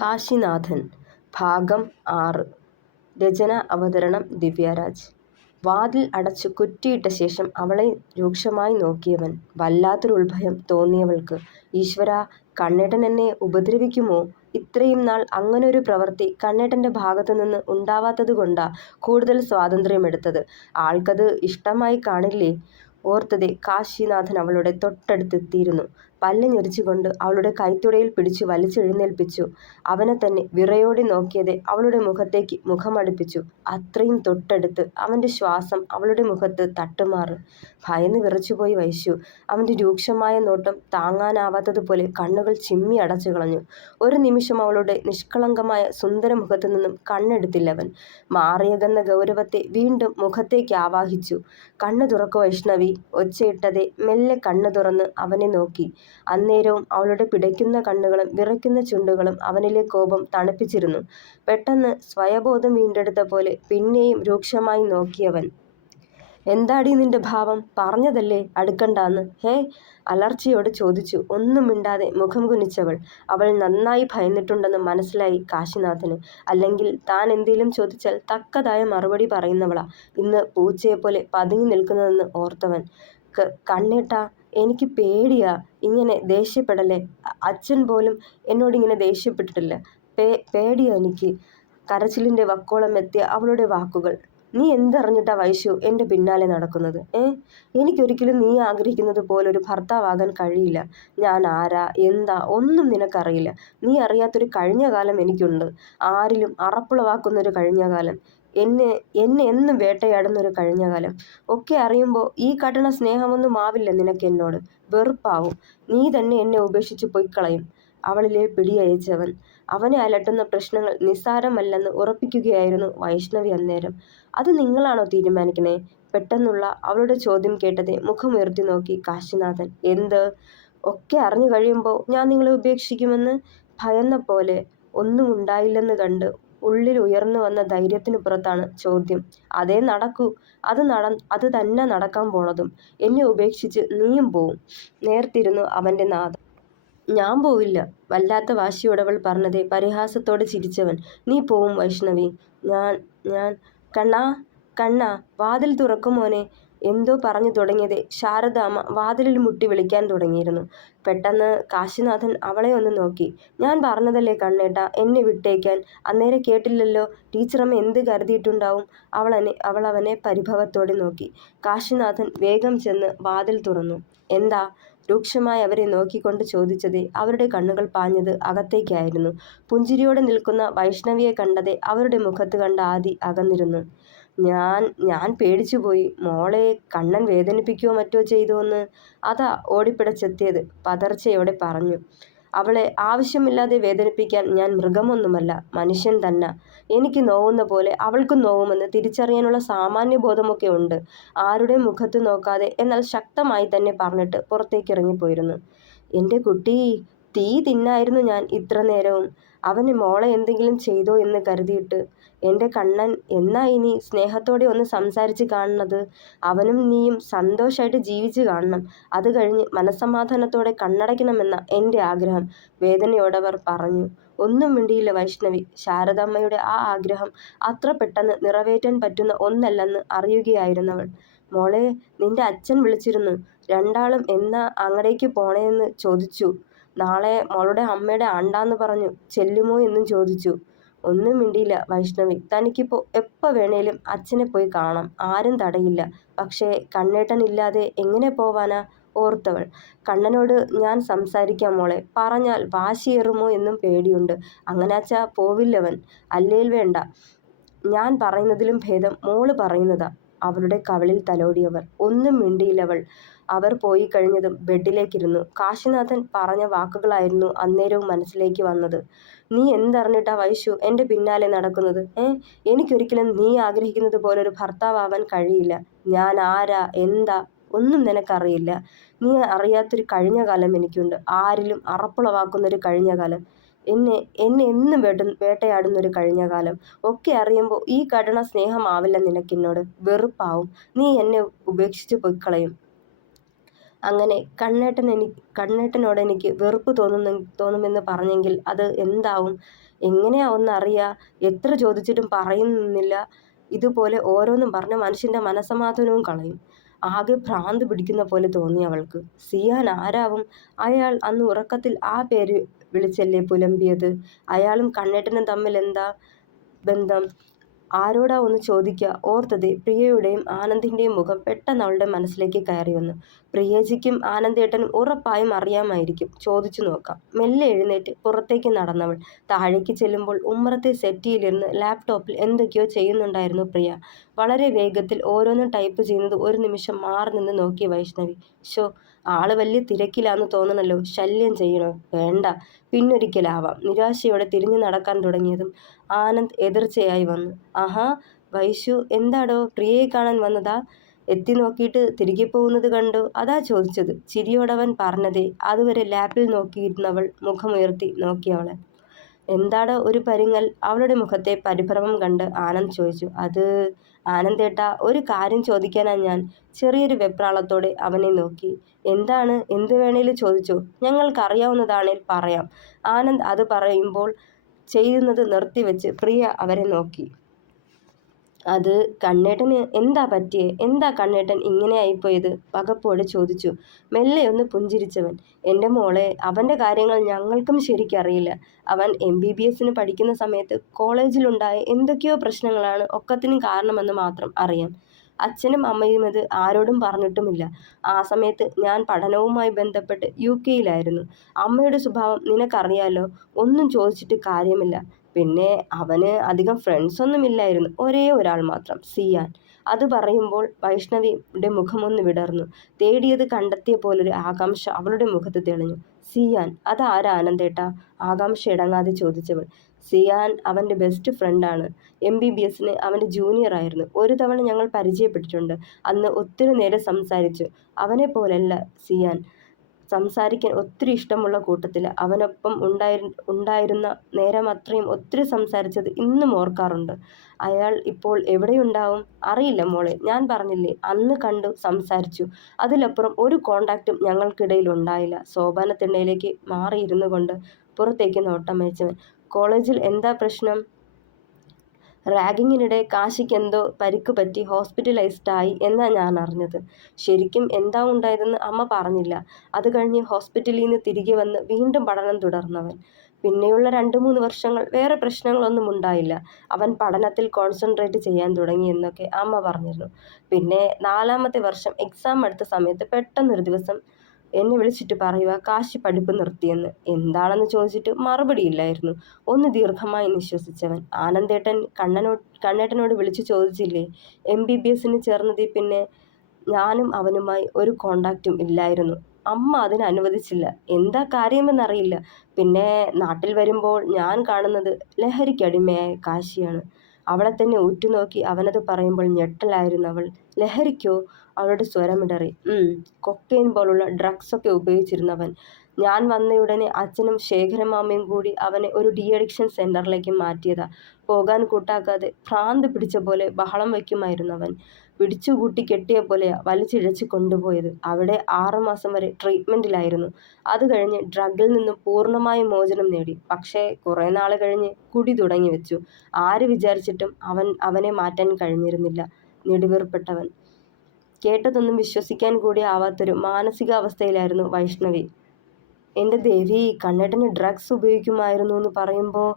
കാശിനാഥൻ ഭാഗം 6. രചന അവതരണം ദിവ്യരാജ്. വാതിൽ അടച്ചു കുറ്റിയിട്ട ശേഷം അവളെ രൂക്ഷമായി നോക്കിയവൻ. വല്ലാത്തൊരു ഉൾഭയം തോന്നിയവൾക്ക്. ഈശ്വരാ, കണ്ണേട്ടൻ എന്നെ ഉപദ്രവിക്കുമോ? ഇത്രയും നാൾ അങ്ങനൊരു പ്രവൃത്തി കണ്ണേട്ടൻ്റെ ഭാഗത്തുനിന്ന് ഉണ്ടാവാത്തതുകൊണ്ടാ കൂടുതൽ സ്വാതന്ത്ര്യമെടുത്തത്. ആൾക്കത് ഇഷ്ടമായി കാണില്ലേ? ഓർത്തതേ കാശിനാഥൻ അവളുടെ തൊട്ടടുത്തെത്തിയിരുന്നു. പല്ല് ഞെരിച്ചുകൊണ്ട് അവളുടെ കൈത്തുടയിൽ പിടിച്ചു വലിച്ചെഴുന്നേൽപ്പിച്ചു. അവനെ തന്നെ വിറയോടെ നോക്കിയതെ അവളുടെ മുഖത്തേക്ക് മുഖമടുപ്പിച്ചു. അത്രയും തൊട്ടടുത്ത്. അവൻ്റെ ശ്വാസം അവളുടെ മുഖത്ത് തട്ടുമാറ്. ഭയന്ന് വിറച്ചുപോയി വൈശു. അവൻ്റെ രൂക്ഷമായ നോട്ടം താങ്ങാനാവാത്തതുപോലെ കണ്ണുകൾ ചിമ്മി അടച്ചു കളഞ്ഞു. ഒരു നിമിഷം അവളുടെ നിഷ്കളങ്കമായ സുന്ദര മുഖത്തു നിന്നും കണ്ണെടുത്തില്ലവൻ. മാറിയകന്ന ഗൗരവത്തെ വീണ്ടും മുഖത്തേക്ക് ആവാഹിച്ചു. കണ്ണു തുറക്കു വൈഷ്ണവി, ഒച്ചയിട്ടതെ മെല്ലെ കണ്ണു തുറന്ന് അവനെ നോക്കി. അന്നേരവും അവളുടെ പിടയ്ക്കുന്ന കണ്ണുകളും വിറയ്ക്കുന്ന ചുണ്ടുകളും അവനിലെ കോപം തണുപ്പിച്ചിരുന്നു. പെട്ടെന്ന് സ്വയബോധം വീണ്ടെടുത്ത പോലെ പിന്നെയും രൂക്ഷമായി നോക്കിയവൻ. എന്താടീ നിന്റെ ഭാവം? പറഞ്ഞതല്ലേ അടുക്കണ്ടാന്ന്? ഹേ? അലർച്ചയോട് ചോദിച്ചു. ഒന്നും മിണ്ടാതെ മുഖം കുനിച്ചവൾ. അവൾ നന്നായി ഭയന്നിട്ടുണ്ടെന്ന് മനസ്സിലായി കാശിനാഥന്. അല്ലെങ്കിൽ താൻ എന്തേലും ചോദിച്ചാൽ തക്കതായ മറുപടി പറയുന്നവളാ ഇന്ന് പൂച്ചയെപ്പോലെ പതുങ്ങി നിൽക്കുന്നതെന്ന് ഓർത്തവൻ. കണ്ണേട്ടാ, എനിക്ക് പേടിയാ. ഇങ്ങനെ ദേഷ്യപ്പെടല്ലേ. അച്ഛൻ പോലും എന്നോടിങ്ങനെ ദേഷ്യപ്പെട്ടിട്ടില്ല. പേടിയാ എനിക്ക്. കരച്ചിലിൻ്റെ വക്കോളം എത്തിയ അവളുടെ വാക്കുകൾ. നീ എന്തറിഞ്ഞിട്ടാ വൈശു എൻ്റെ പിന്നാലെ നടക്കുന്നത്? എനിക്കൊരിക്കലും നീ ആഗ്രഹിക്കുന്നത് പോലൊരു ഭർത്താവാകാൻ കഴിയില്ല. ഞാൻ ആരാ എന്താ ഒന്നും നിനക്കറിയില്ല. നീ അറിയാത്തൊരു കഴിഞ്ഞ കാലം എനിക്കുണ്ട്. ആരിലും അറപ്പുളവാക്കുന്നൊരു കഴിഞ്ഞ കാലം. എന്നെ എന്നും വേട്ടയാടുന്നൊരു കഴിഞ്ഞ കാലം. ഒക്കെ അറിയുമ്പോൾ ഈ കഠിന സ്നേഹമൊന്നും ആവില്ല നിനക്കെന്നോട്. വെറുപ്പാവും. നീ തന്നെ എന്നെ ഉപേക്ഷിച്ച് പൊയ്ക്കളയും. അവളിലെ പിടിയയച്ചവൻ. അവനെ അലട്ടുന്ന പ്രശ്നങ്ങൾ നിസ്സാരമല്ലെന്ന് ഉറപ്പിക്കുകയായിരുന്നു വൈഷ്ണവി അന്നേരം. അത് നിങ്ങളാണോ തീരുമാനിക്കണേ? പെട്ടെന്നുള്ള അവളുടെ ചോദ്യം കേട്ടതെ മുഖമുയർത്തി നോക്കി കാശിനാഥൻ. എന്ത്? ഒക്കെ അറിഞ്ഞു കഴിയുമ്പോൾ ഞാൻ നിങ്ങളെ ഉപേക്ഷിക്കുമെന്ന് ഭയന്ന പോലെ. ഒന്നും ഉണ്ടായില്ലെന്ന് കണ്ട് ഉള്ളിൽ ഉയർന്നു വന്ന ധൈര്യത്തിന് പുറത്താണ് ചോദ്യം. അതേ നടക്കൂ. അത് തന്നെ നടക്കാൻ പോണതും. എന്നെ ഉപേക്ഷിച്ച് നീയും പോവും. നേർത്തിരുന്നു അവൻ്റെ നാദം. ഞാൻ പോവില്ല. വല്ലാത്ത വാശിയോടവൾ പറഞ്ഞതേ പരിഹാസത്തോടെ ചിരിച്ചവൻ. നീ പോവും വൈഷ്ണവി. ഞാൻ കണ്ണാ, വാതിൽ തുറക്കും മോനെ. എന്തോ പറഞ്ഞു തുടങ്ങിയതേ ശാരദാമ്മ വാതിലിൽ മുട്ടി വിളിക്കാൻ തുടങ്ങിയിരുന്നു. പെട്ടെന്ന് കാശിനാഥൻ അവളെ ഒന്ന് നോക്കി. ഞാൻ പറഞ്ഞതല്ലേ കണ്ണേട്ടാ എന്നെ വിട്ടേക്കാൻ. അന്നേരം കേട്ടില്ലല്ലോ. ടീച്ചറമ്മ എന്ത് കരുതിയിട്ടുണ്ടാവും? അവൾ അവനെ പരിഭവത്തോടെ നോക്കി. കാശിനാഥൻ വേഗം ചെന്ന് വാതിൽ തുറന്നു. എന്താ? രൂക്ഷമായി അവരെ നോക്കിക്കൊണ്ട് ചോദിച്ചതേ അവരുടെ കണ്ണുകൾ പാഞ്ഞത് അകത്തേക്കായിരുന്നു. പുഞ്ചിരിയോടെ നിൽക്കുന്ന വൈഷ്ണവിയെ കണ്ടതേ അവരുടെ മുഖത്ത് കണ്ട ആദി അകന്നിരുന്നു. ഞാൻ പേടിച്ചുപോയി മോളെ. കണ്ണൻ വേദനിപ്പിക്കുകയോ മറ്റോ ചെയ്തോന്ന്. അതാ ഓടിപ്പിടച്ചെത്തിയത്, പതർച്ചയോടെ പറഞ്ഞു. അവളെ ആവശ്യമില്ലാതെ വേദനിപ്പിക്കാൻ ഞാൻ മൃഗമൊന്നുമല്ല, മനുഷ്യൻ തന്നെ. എനിക്ക് നോവുന്ന പോലെ അവൾക്കും നോവുമെന്ന് തിരിച്ചറിയാനുള്ള സാമാന്യ ബോധമൊക്കെ ഉണ്ട്. ആരുടെ മുഖത്ത് നോക്കാതെ എന്നാൽ ശക്തമായി തന്നെ പറഞ്ഞിട്ട് പുറത്തേക്ക് ഇറങ്ങിപ്പോയിരുന്നു. എൻ്റെ കുട്ടി, തീ തിന്നായിരുന്നു ഞാൻ ഇത്ര നേരവും. അവന് മോളെ എന്തെങ്കിലും ചെയ്തോ എന്ന് കരുതിയിട്ട്. എൻ്റെ കണ്ണൻ എന്നാ ഇനി സ്നേഹത്തോടെ ഒന്ന് സംസാരിച്ച് കാണുന്നത്? അവനും നീയും സന്തോഷമായിട്ട് ജീവിച്ച് കാണണം. അത് കഴിഞ്ഞ് മനസ്സമാധാനത്തോടെ കണ്ണടയ്ക്കണമെന്ന എൻ്റെ ആഗ്രഹം, വേദനയോടവർ പറഞ്ഞു. ഒന്നും മിണ്ടിയില്ല വൈഷ്ണവി. ശാരദാമ്മയുടെ ആ ആഗ്രഹം അത്ര പെട്ടെന്ന് നിറവേറ്റാൻ പറ്റുന്ന ഒന്നല്ലെന്ന് അറിയുകയായിരുന്നവൾ. മോളെ, നിന്റെ അച്ഛൻ വിളിച്ചിരുന്നു. രണ്ടാളും എന്നാ അങ്ങടേക്ക് പോണേന്ന് ചോദിച്ചു. നാളെ മോളുടെ അമ്മയുടെ ആണ്ടാന്ന് പറഞ്ഞു. ചെല്ലുമോ എന്നും ചോദിച്ചു. ഒന്നും മിണ്ടിയില്ല വൈഷ്ണവി. തനിക്കിപ്പോൾ എപ്പോൾ വേണേലും അച്ഛനെ പോയി കാണാം. ആരും തടയില്ല. പക്ഷേ കണ്ണേട്ടൻ ഇല്ലാതെ എങ്ങനെ പോവാനാ? ഓർത്തവൾ. കണ്ണനോട് ഞാൻ സംസാരിക്കാം മോളെ. പറഞ്ഞാൽ വാശിയേറുമോ എന്നും പേടിയുണ്ട്. അങ്ങനാച്ചാ പോവില്ലവൻ. അല്ലേൽ വേണ്ട. ഞാൻ പറയുന്നതിലും ഭേദം മോള് പറയുന്നതാ. അവളുടെ കവിളിൽ തലോടിയവർ. ഒന്നും മിണ്ടിയില്ലവൾ. അവർ പോയി കഴിഞ്ഞതും ബെഡിലേക്കിരുന്നു. കാശിനാഥൻ പറഞ്ഞ വാക്കുകളായിരുന്നു അന്നേരവും മനസ്സിലേക്ക് വന്നത്. നീ എന്തറിഞ്ഞിട്ടാ വൈശു എൻ്റെ പിന്നാലെ നടക്കുന്നത്? എനിക്കൊരിക്കലും നീ ആഗ്രഹിക്കുന്നത് പോലൊരു ഭർത്താവാൻ കഴിയില്ല. ഞാൻ ആരാ എന്താ ഒന്നും നിനക്കറിയില്ല. നീ അറിയാത്തൊരു കഴിഞ്ഞ കാലം എനിക്കുണ്ട്. ആരിലും അറപ്പുളവാക്കുന്നൊരു കഴിഞ്ഞ കാലം. എന്നെ എന്നും വേട്ടയാടുന്നൊരു കഴിഞ്ഞ കാലം. ഒക്കെ അറിയുമ്പോൾ ഈ കഠിന സ്നേഹമാവില്ല നിനക്കെന്നോട്. വെറുപ്പാവും. നീ എന്നെ ഉപേക്ഷിച്ച് പൊയ്ക്കളയും. അങ്ങനെ കണ്ണേട്ടനോട് എനിക്ക് വെറുപ്പ് തോന്നുമെന്ന് പറഞ്ഞെങ്കിൽ അത് എന്താവും? എങ്ങനെയാ എത്ര ചോദിച്ചിട്ടും പറയുന്നില്ല. ഇതുപോലെ ഓരോന്നും പറഞ്ഞ് മനുഷ്യൻ്റെ മനസ്സമാധാനവും കളയും. ആകെ ഭ്രാന്ത് പിടിക്കുന്ന പോലെ തോന്നി അവൾക്ക്. സിയാൻ ആരാവും? അയാൾ അന്ന് ഉറക്കത്തിൽ ആ പേര് വിളിച്ചല്ലേ പുലമ്പിയത്? അയാളും കണ്ണേട്ടനും തമ്മിൽ എന്താ ബന്ധം? ആരോടാ ഒന്ന് ചോദിക്കുക? ഓർത്തത് പ്രിയയുടെയും ആനന്ദിൻ്റെയും മുഖം പെട്ടെന്ന് അവളുടെ മനസ്സിലേക്ക് കയറി വന്നു. പ്രിയജിക്കും ആനന്ദേട്ടനും ഉറപ്പായും അറിയാമായിരിക്കും. ചോദിച്ചു നോക്കാം. മെല്ലെ എഴുന്നേറ്റ് പുറത്തേക്ക് നടന്നവൾ താഴേക്ക് ചെല്ലുമ്പോൾ ഉമ്മറത്തെ സെറ്റിയിലിരുന്ന് ലാപ്ടോപ്പിൽ എന്തൊക്കെയോ ചെയ്യുന്നുണ്ടായിരുന്നു പ്രിയ. വളരെ വേഗത്തിൽ ഓരോന്നും ടൈപ്പ് ചെയ്യുന്നത് ഒരു നിമിഷം മാറി നിന്ന് നോക്കിയ വൈഷ്ണവി. ഷോ, ആള് വലിയ തിരക്കിലാന്ന് തോന്നണല്ലോ. ശല്യം ചെയ്യണോ? വേണ്ട, പിന്നൊരിക്കലാവാം. നിരാശയോടെ തിരിഞ്ഞു നടക്കാൻ തുടങ്ങിയതും ആനന്ദ് എതിർച്ചയായി വന്നു. ആഹാ വൈശു, എന്താടോ പ്രിയയെ കാണാൻ വന്നതാ? എത്തി നോക്കിയിട്ട് തിരികെ പോകുന്നത് കണ്ടു, അതാ ചോദിച്ചത്. ചിരിയോടവൻ പറഞ്ഞതേ അതുവരെ ലാപ്പിൽ നോക്കിയിരുന്നവൾ മുഖമുയർത്തി നോക്കിയവളെ. എന്താടോ ഒരു പരിങ്ങൽ? അവളുടെ മുഖത്തെ പരിഭ്രമം കണ്ട് ആനന്ദ് ചോദിച്ചു. അത് ആനന്ദേട്ടാ, ഒരു കാര്യം ചോദിക്കാനാ ഞാൻ. ചെറിയൊരു വെപ്രാളത്തോടെ അവനെ നോക്കി. എന്താണ്? എന്ത് വേണേലും ചോദിച്ചോ, ഞങ്ങൾക്കറിയാവുന്നതാണേൽ പറയാം. ആനന്ദ് അത് പറയുമ്പോൾ ചെയ്യുന്നത് നിർത്തിവെച്ച് പ്രിയ അവരെ നോക്കി. അത് കണ്ണേട്ടന് എന്താ പറ്റിയേ? എന്താ കണ്ണേട്ടൻ ഇങ്ങനെ ആയിപ്പോയത്? വകപ്പോടെ ചോദിച്ചു മെല്ലെ ഒന്ന് പുഞ്ചിരിച്ചവൻ. എൻ്റെ മോളെ, അവൻ്റെ കാര്യങ്ങൾ ഞങ്ങൾക്കും ശരിക്കറിയില്ല. അവൻ MBBS പഠിക്കുന്ന സമയത്ത് കോളേജിലുണ്ടായ എന്തൊക്കെയോ പ്രശ്നങ്ങളാണ് ഒക്കത്തിനും കാരണമെന്ന് മാത്രം അറിയാം. അച്ഛനും അമ്മയും ഇത് ആരോടും പറഞ്ഞിട്ടുമില്ല. ആ സമയത്ത് ഞാൻ പഠനവുമായി ബന്ധപ്പെട്ട് UK-യിലായിരുന്നു. അമ്മയുടെ സ്വഭാവം നിനക്കറിയാലോ, ഒന്നും ചോദിച്ചിട്ട് കാര്യമില്ല. പിന്നെ അവന് അധികം ഫ്രണ്ട്സൊന്നുമില്ലായിരുന്നു. ഒരേ ഒരാൾ മാത്രം, സിയാൻ. അത് പറയുമ്പോൾ വൈഷ്ണവിയുടെ മുഖമൊന്ന് വിടർന്നു. തേടിയത് കണ്ടെത്തിയ പോലൊരു ആകാംക്ഷ അവളുടെ മുഖത്ത് തെളിഞ്ഞു. സിയാൻ, അതാരാ ആനന്ദേട്ടാ? ആകാംക്ഷ ഇടങ്ങാതെ ചോദിച്ചവൾ. സിയാൻ അവൻ്റെ ബെസ്റ്റ് ഫ്രണ്ടാണ്. MBBS അവൻ്റെ ജൂനിയറായിരുന്നു. ഒരു തവണ ഞങ്ങൾ പരിചയപ്പെട്ടിട്ടുണ്ട്. അന്ന് ഒത്തിരി നേരം സംസാരിച്ചു. അവനെ പോലല്ല സിയാൻ. സംസാരിക്കാൻ ഒത്തിരി ഇഷ്ടമുള്ള കൂട്ടത്തിൽ. അവനൊപ്പം ഉണ്ടായിരുന്ന നേരം അത്രയും ഒത്തിരി സംസാരിച്ചത് ഇന്നും ഓർക്കാറുണ്ട്. അയാൾ ഇപ്പോൾ എവിടെയുണ്ടാവും? അറിയില്ല മോളെ, ഞാൻ പറഞ്ഞില്ലേ, അന്ന് കണ്ടു സംസാരിച്ചു. അതിലപ്പുറം ഒരു കോണ്ടാക്റ്റും ഞങ്ങൾക്കിടയിൽ ഉണ്ടായില്ല. സോപാനത്തിണ്ണയിലേക്ക് മാറിയിരുന്നു കൊണ്ട് പുറത്തേക്ക് നോട്ടം അയച്ചവൻ. കോളേജിൽ എന്താ പ്രശ്നം? റാഗിങ്ങിനിടെ കാശിക്കെന്തോ പരിക്ക് പറ്റി ഹോസ്പിറ്റലൈസ്ഡായി എന്നാ ഞാൻ അറിഞ്ഞത്. ശരിക്കും എന്താ ഉണ്ടായതെന്ന് അമ്മ പറഞ്ഞില്ല. അത് കഴിഞ്ഞ് ഹോസ്പിറ്റലിൽ നിന്ന് തിരികെ വന്ന് വീണ്ടും പഠനം തുടർന്നവൻ. പിന്നെയുള്ള 2-3 വർഷങ്ങൾ വേറെ പ്രശ്നങ്ങളൊന്നും ഉണ്ടായില്ല. അവൻ പഠനത്തിൽ കോൺസെൻട്രേറ്റ് ചെയ്യാൻ തുടങ്ങി എന്നൊക്കെ അമ്മ പറഞ്ഞിരുന്നു. പിന്നെ 4-ാമത്തെ വർഷം എക്സാം അടുത്ത സമയത്ത് പെട്ടെന്നൊരു ദിവസം എന്നെ വിളിച്ചിട്ട് പറയുക കാശി പഠിപ്പ് നിർത്തിയെന്ന്. എന്താണെന്ന് ചോദിച്ചിട്ട് മറുപടിയില്ലായിരുന്നു. ഒന്ന് ദീർഘമായി നിശ്വസിച്ചവൻ. ആനന്ദേട്ടൻ കണ്ണേട്ടനോട് വിളിച്ചു ചോദിച്ചില്ലേ? MBBS ചേർന്നതിൽ പിന്നെ ഞാനും അവനുമായി ഒരു കോണ്ടാക്റ്റും ഇല്ലായിരുന്നു. അമ്മ അതിന് അനുവദിച്ചില്ല. എന്താ കാര്യമെന്നറിയില്ല. പിന്നെ നാട്ടിൽ വരുമ്പോൾ ഞാൻ കാണുന്നത് ലഹരിക്കടിമയായ കാശിയാണ്. അവളെ തന്നെ ഉറ്റുനോക്കി അവനത് പറയുമ്പോൾ ഞെട്ടലായിരുന്നവൾ. ലഹരിക്കോ? അവളുടെ സ്വരമിടറി. കൊക്കൈൻ പോലുള്ള ഡ്രഗ്സൊക്കെ ഉപയോഗിച്ചിരുന്നവൻ. ഞാൻ വന്നയുടനെ അച്ഛനും ശേഖരമാമയും കൂടി അവനെ ഒരു ഡി-അഡിക്ഷൻ സെൻ്ററിലേക്ക് മാറ്റിയതാ. പോകാൻ കൂട്ടാക്കാതെ ഭ്രാന്ത് പിടിച്ച പോലെ ബഹളം വയ്ക്കുമായിരുന്നവൻ. പിടിച്ചുകൂട്ടി കെട്ടിയ പോലെയാ വലിച്ചിഴച്ച് കൊണ്ടുപോയത്. അവിടെ 6 മാസം വരെ ട്രീറ്റ്മെൻറ്റിലായിരുന്നു. അത് കഴിഞ്ഞ് ഡ്രഗിൽ നിന്നും പൂർണ്ണമായും മോചനം നേടി. പക്ഷേ കുറേ നാൾ കഴിഞ്ഞ് കുടി തുടങ്ങി വെച്ചു. ആര് വിചാരിച്ചിട്ടും അവനെ മാറ്റാൻ കഴിഞ്ഞിരുന്നില്ല. നെടുവീർപ്പിട്ടവൻ. കേട്ടതൊന്നും വിശ്വസിക്കാൻ കൂടി ആവാത്തൊരു മാനസികാവസ്ഥയിലായിരുന്നു വൈഷ്ണവി. എൻ്റെ ദേവി, കണ്ണേട്ടന് ഡ്രഗ്സ് ഉപയോഗിക്കുമായിരുന്നു എന്ന് പറയുമ്പോൾ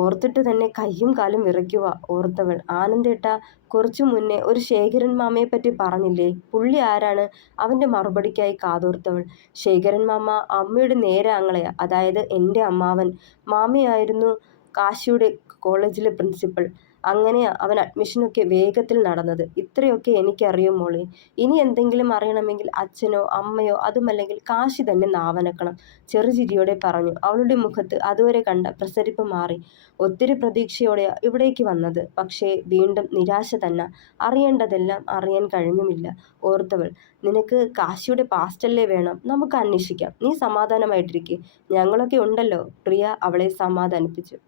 ഓർത്തിട്ട് തന്നെ കയ്യും കാലും വിറയ്ക്കുക. ഓർത്തവൾ. ആനന്ദേട്ടാ, കുറച്ചു മുന്നേ ഒരു ശേഖരൻ മാമയെപ്പറ്റി പറഞ്ഞില്ലേ? പുള്ളി ആരാണ്? അവൻ്റെ മറുപടിക്കായി കാതോർത്തവൾ. ശേഖരൻ മാമ അമ്മയുടെ നേരെ ആങ്ങളയാ. അതായത് എൻ്റെ അമ്മാവൻ. മാമയായിരുന്നു കാശിയുടെ കോളേജിലെ പ്രിൻസിപ്പൽ. അങ്ങനെയാ അവൻ അഡ്മിഷനൊക്കെ വേഗത്തിൽ നടന്നത്. ഇത്രയൊക്കെ എനിക്കറിയൂ മോളെ. ഇനി എന്തെങ്കിലും അറിയണമെങ്കിൽ അച്ഛനോ അമ്മയോ അതുമല്ലെങ്കിൽ കാശി തന്നെ നാവനക്കണം. ചെറുചിരിയോടെ പറഞ്ഞു. അവളുടെ മുഖത്ത് അതുവരെ കണ്ട പ്രസരിപ്പ് മാറി. ഒത്തിരി പ്രതീക്ഷയോടെയാ ഇവിടേക്ക് വന്നത്. പക്ഷേ വീണ്ടും നിരാശ തന്നെ. അറിയേണ്ടതെല്ലാം അറിയാൻ കഴിഞ്ഞുമില്ല. ഓർത്തവൾ. നിനക്ക് കാശിയുടെ പാസ്റ്റല്ലേ വേണം? നമുക്ക് അന്വേഷിക്കാം. നീ സമാധാനമായിട്ടിരിക്കെ, ഞങ്ങളൊക്കെ ഉണ്ടല്ലോ. പ്രിയ അവളെ സമാധാനിപ്പിച്ചു.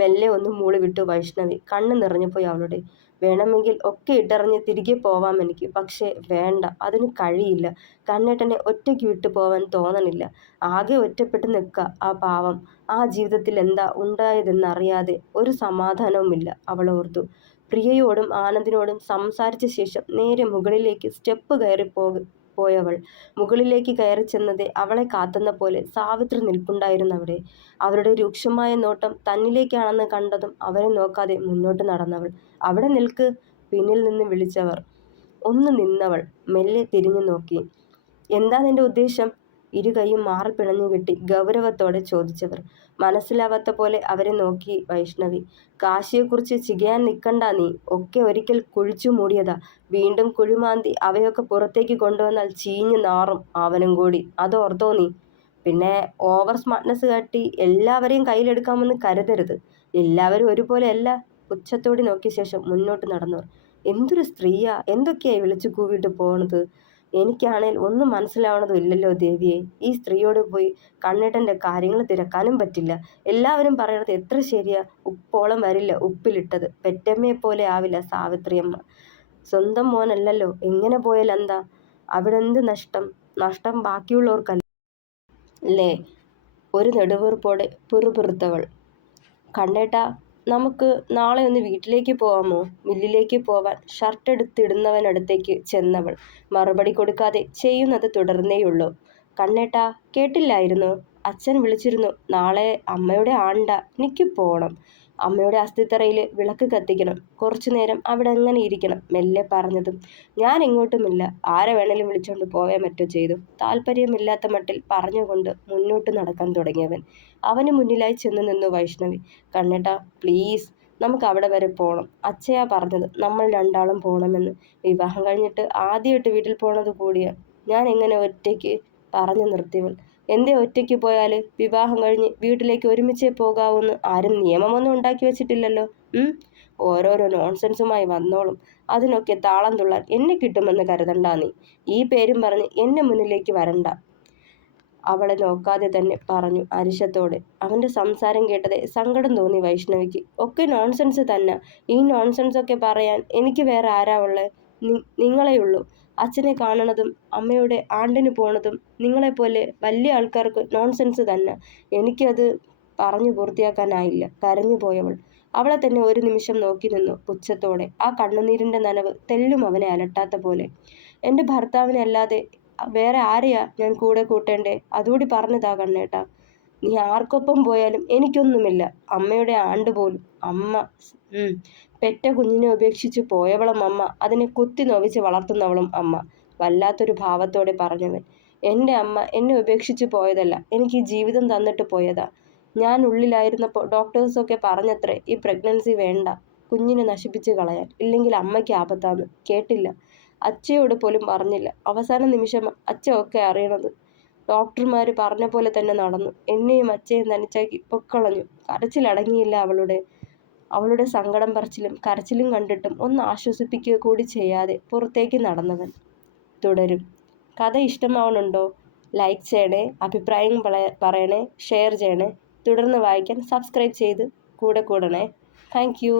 മെല്ലെ ഒന്ന് മൂളി വിട്ടു വൈഷ്ണവി. കണ്ണ് നിറഞ്ഞുപോയി അവളുടെ. വേണമെങ്കിൽ ഒക്കെ ഇട്ടെറിഞ്ഞ് തിരികെ പോവാം എനിക്ക്. പക്ഷേ വേണ്ട, അതിന് കഴിയില്ല. കണ്ണേട്ടനെ ഒറ്റയ്ക്ക് വിട്ടു പോവാൻ തോന്നണില്ല. ആകെ ഒറ്റപ്പെട്ട് നിൽക്കുക ആ പാവം. ആ ജീവിതത്തിൽ എന്താ ഉണ്ടായതെന്നറിയാതെ ഒരു സമാധാനവുമില്ല അവളോർത്തു. പ്രിയയോടും ആനന്ദിനോടും സംസാരിച്ച ശേഷം നേരെ മുകളിലേക്ക് സ്റ്റെപ്പ് പോയവൾ മുകളിലേക്ക് കയറി ചെന്നതേ അവളെ കാത്തുന്ന പോലെ സാവിത്രി നിൽപ്പുണ്ടായിരുന്നവിടെ. അവരുടെ രൂക്ഷമായ നോട്ടം തന്നിലേക്കാണെന്ന് കണ്ടതും അവരെ നോക്കാതെ മുന്നോട്ട് നടന്നവൾ. അവിടെ നിൽക്ക്, പിന്നിൽ നിന്ന് വിളിച്ചവർ. ഒന്ന് നിന്നവൾ മെല്ലെ തിരിഞ്ഞു നോക്കി. എന്താ നിന്റെ ഉദ്ദേശം? ഇരുകൈയും മാറി പിണഞ്ഞു കെട്ടി ഗൗരവത്തോടെ ചോദിച്ചവർ. മനസ്സിലാവാത്ത പോലെ അവരെ നോക്കി വൈഷ്ണവി. കാശിയെക്കുറിച്ച് ചികയാൻ നിൽക്കണ്ട നീ. ഒക്കെ ഒരിക്കൽ കുഴിച്ചു മൂടിയതാ. വീണ്ടും കുഴിമാന്തി അവയൊക്കെ പുറത്തേക്ക് കൊണ്ടുവന്നാൽ ചീഞ്ഞു നാറും അവനും കൂടി. അതോർത്തോ നീ. പിന്നെ ഓവർ സ്മാർട്ട്നെസ് കാട്ടി എല്ലാവരെയും കയ്യിലെടുക്കാമെന്ന് കരുതരുത്. എല്ലാവരും ഒരുപോലെയല്ല. പുച്ഛത്തോടെ നോക്കിയ ശേഷം മുന്നോട്ട് നടന്നവർ. എന്തൊരു സ്ത്രീയാ, എന്തൊക്കെയായി വിളിച്ചു കൂവിയിട്ട് പോണത്. എനിക്കാണേൽ ഒന്നും മനസ്സിലാവണതും ഇല്ലല്ലോ ദേവിയെ. ഈ സ്ത്രീയോട് പോയി കണ്ണേട്ടൻ്റെ കാര്യങ്ങൾ തിരക്കാനും പറ്റില്ല. എല്ലാവരും പറയണത് എത്ര ശരിയാ. ഉപ്പോളം വരില്ല ഉപ്പിലിട്ടത്. പെറ്റമ്മയെപ്പോലെ ആവില്ല സാവിത്രിയമ്മ. സ്വന്തം മോനല്ലല്ലോ, എങ്ങനെ പോയാൽ എന്താ? അവിടെന്ത് നഷ്ടം? നഷ്ടം ബാക്കിയുള്ളവർക്കല്ല ല്ലേ? ഒരു നെടുവീർപ്പോടെ പിറുപിറുത്തവൾ. കണ്ണേട്ടാ, നമുക്ക് നാളെ ഒന്ന് വീട്ടിലേക്ക് പോവാമോ? മില്ലിലേക്ക് പോവാൻ ഷർട്ടെടുത്തിടുന്നവനടുത്തേക്ക് ചെന്നവൾ മറുപടി കൊടുക്കാതെ ചെയ്യുന്നത് തുടർന്നേയുള്ളൂ. കണ്ണേട്ടാ, കേട്ടില്ലായിരുന്നോ? അച്ഛൻ വിളിച്ചിരുന്നു. നാളെ അമ്മയുടെ ആണ്ട. എനിക്ക് പോണം. അമ്മയുടെ അസ്ഥിത്തറയിൽ വിളക്ക് കത്തിക്കണം. കുറച്ചു നേരം അവിടെ അങ്ങനെ ഇരിക്കണം. മെല്ലെ പറഞ്ഞതും ഞാൻ എങ്ങോട്ടുമില്ല. ആരെ വേണേലും വിളിച്ചോണ്ട് പോവേ മറ്റോ ചെയ്തു. താല്പര്യമില്ലാത്ത മട്ടിൽ പറഞ്ഞുകൊണ്ട് മുന്നോട്ട് നടക്കാൻ തുടങ്ങിയവൻ. അവന് മുന്നിലായി ചെന്ന് നിന്നു വൈഷ്ണവി. കണ്ണേട്ടാ, പ്ലീസ്, നമുക്ക് അവിടെ വരെ പോണം. അച്ഛയാ പറഞ്ഞത് നമ്മൾ രണ്ടാളും പോണമെന്ന്. വിവാഹം കഴിഞ്ഞിട്ട് ആദ്യമായിട്ട് വീട്ടിൽ പോണത് കൂടിയാ. ഞാൻ എങ്ങനെ ഒറ്റയ്ക്ക്? പറഞ്ഞു നിർത്തിയവൾ. എന്തേ ഒറ്റയ്ക്ക് പോയാൽ? വിവാഹം കഴിഞ്ഞ് വീട്ടിലേക്ക് ഒരുമിച്ചേ പോകാവൂന്ന് ആരും നിയമമൊന്നും ഉണ്ടാക്കി വെച്ചിട്ടില്ലല്ലോ. ഓരോരോ നോൺസെൻസുമായി വന്നോളും. അതിനൊക്കെ താളം തുള്ളാൻ എന്നെ കിട്ടുമെന്ന് കരുതണ്ട നീ. ഈ പേരും പറഞ്ഞ് എന്നെ മുന്നിലേക്ക് വരണ്ട. അവളെ നോക്കാതെ തന്നെ പറഞ്ഞു അരിശത്തോടെ. അവൻ്റെ സംസാരം കേട്ടതേ സങ്കടം തോന്നി വൈഷ്ണവിക്ക്. ഒക്കെ നോൺസെൻസ് തന്നെ. ഈ നോൺസെൻസ് ഒക്കെ പറയാൻ എനിക്ക് വേറെ ആരാ ഉള്ളേ? നിങ്ങളെയുള്ളൂ. അച്ഛനെ കാണണതും അമ്മയുടെ ആണ്ടിന് പോണതും നിങ്ങളെപ്പോലെ വലിയ ആൾക്കാർക്ക് നോൺസെൻസ് തന്നെ. എനിക്കത് പറഞ്ഞു പൂർത്തിയാക്കാനായില്ല. കരഞ്ഞു പോയവൾ. അവളെ തന്നെ ഒരു നിമിഷം നോക്കി നിന്നു പുച്ഛത്തോടെ. ആ കണ്ണുനീരിൻ്റെ നനവ് തെല്ലും അവനെ അലട്ടാത്ത പോലെ. എൻ്റെ ഭർത്താവിനെ അല്ലാതെ വേറെ ആരെയാ ഞാൻ കൂടെ കൂട്ടേണ്ടേ? അതുകൂടി പറഞ്ഞതാ കണ്ണേട്ടാ. നീ ആർക്കൊപ്പം പോയാലും എനിക്കൊന്നുമില്ല. അമ്മയുടെ ആണ്ട് പോലും. അമ്മ പെറ്റ കുഞ്ഞിനെ ഉപേക്ഷിച്ച് പോയവളും അമ്മ. അതിനെ കുത്തി നോവിച്ച് വളർത്തുന്നവളും അമ്മ. വല്ലാത്തൊരു ഭാവത്തോടെ പറഞ്ഞവൻ. എൻ്റെ അമ്മ എന്നെ ഉപേക്ഷിച്ച് പോയതല്ല, എനിക്ക് ജീവിതം തന്നിട്ട് പോയതാ. ഞാൻ ഉള്ളിലായിരുന്നപ്പോൾ ഡോക്ടേഴ്സൊക്കെ പറഞ്ഞത്രേ ഈ പ്രഗ്നൻസി വേണ്ട, കുഞ്ഞിനെ നശിപ്പിച്ച് കളയാൻ, ഇല്ലെങ്കിൽ അമ്മയ്ക്ക് ആപത്താന്ന്. കേട്ടില്ല. അച്ഛയോട് പോലും പറഞ്ഞില്ല. അവസാന നിമിഷം അച്ഛ ഒക്കെ അറിയണത്. ഡോക്ടർമാർ പറഞ്ഞ പോലെ തന്നെ നടന്നു. എന്നെയും അച്ഛയും തനിച്ചാക്കി പൊക്കളഞ്ഞു. കരച്ചിലടങ്ങിയില്ല അവളുടെ സങ്കടം പറച്ചിലും കരച്ചിലും കണ്ടിട്ടും ഒന്ന് ആശ്വസിപ്പിക്കുക കൂടി ചെയ്യാതെ പുറത്തേക്ക് നടന്നവൻ. തുടരും. കഥ ഇഷ്ടമാവണുണ്ടോ? ലൈക്ക് ചെയ്യണേ, അഭിപ്രായം പറയണേ, ഷെയർ ചെയ്യണേ. തുടർന്ന് വായിക്കാൻ സബ്സ്ക്രൈബ് ചെയ്ത് കൂടെ കൂടണേ. Thank you.